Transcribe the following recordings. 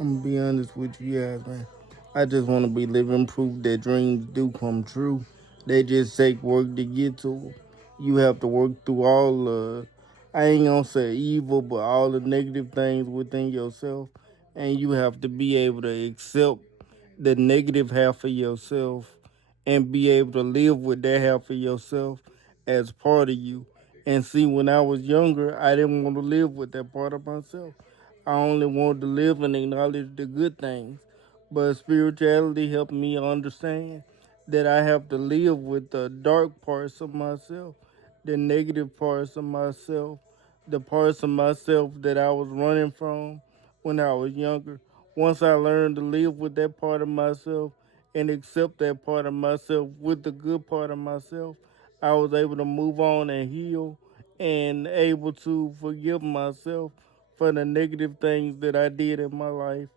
I'm gonna be honest with you guys, man. I just want to be living proof that dreams do come true. They just take work to get to 'em. You have to work through all I ain't gonna say evil, but all the negative things within yourself, and you have to be able to accept the negative half of yourself and be able to live with that half of yourself as part of you. And see, when I was younger, I didn't want to live with that part of myself. I only wanted to live and acknowledge the good things. But spirituality helped me understand that I have to live with the dark parts of myself, the negative parts of myself, the parts of myself that I was running from when I was younger. Once I learned to live with that part of myself and accept that part of myself with the good part of myself, I was able to move on and heal and able to forgive myself for the negative things that I did in my life.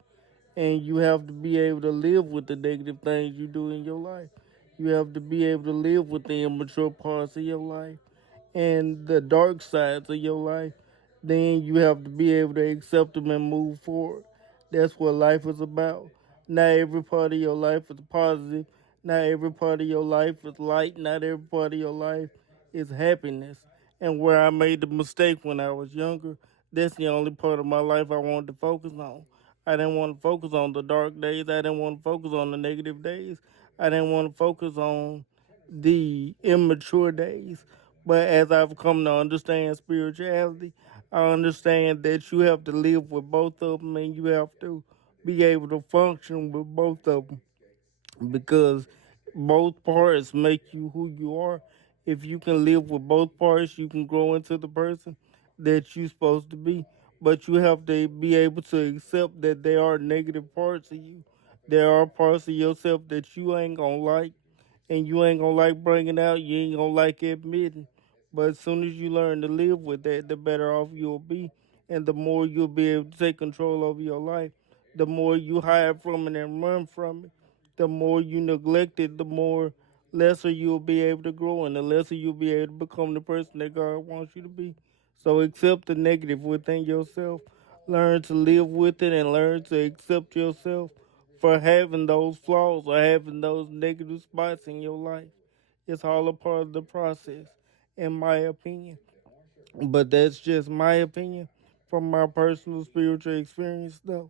And you have to be able to live with the negative things you do in your life. You have to be able to live with the immature parts of your life and the dark sides of your life. Then you have to be able to accept them and move forward. That's what life is about. Not every part of your life is positive. Not every part of your life is light. Not every part of your life is happiness. And where I made the mistake when I was younger, that's the only part of my life I wanted to focus on. I didn't want to focus on the dark days. I didn't want to focus on the negative days. I didn't want to focus on the immature days. But as I've come to understand spirituality, I understand that you have to live with both of them and you have to be able to function with both of them because both parts make you who you are. If you can live with both parts, you can grow into the person that you're supposed to be. But you have to be able to accept that there are negative parts of you. There are parts of yourself that you ain't gonna like, and you ain't gonna like bringing out. You ain't gonna like admitting. But as soon as you learn to live with that, the better off you'll be, and the more you'll be able to take control over your life. The more you hide from it and run from it, the more you neglect it, the more lesser you'll be able to grow, and the lesser you'll be able to become the person that God wants you to be. So accept the negative within yourself. Learn to live with it and learn to accept yourself for having those flaws or having those negative spots in your life. It's all a part of the process, in my opinion. But that's just my opinion from my personal spiritual experience, though.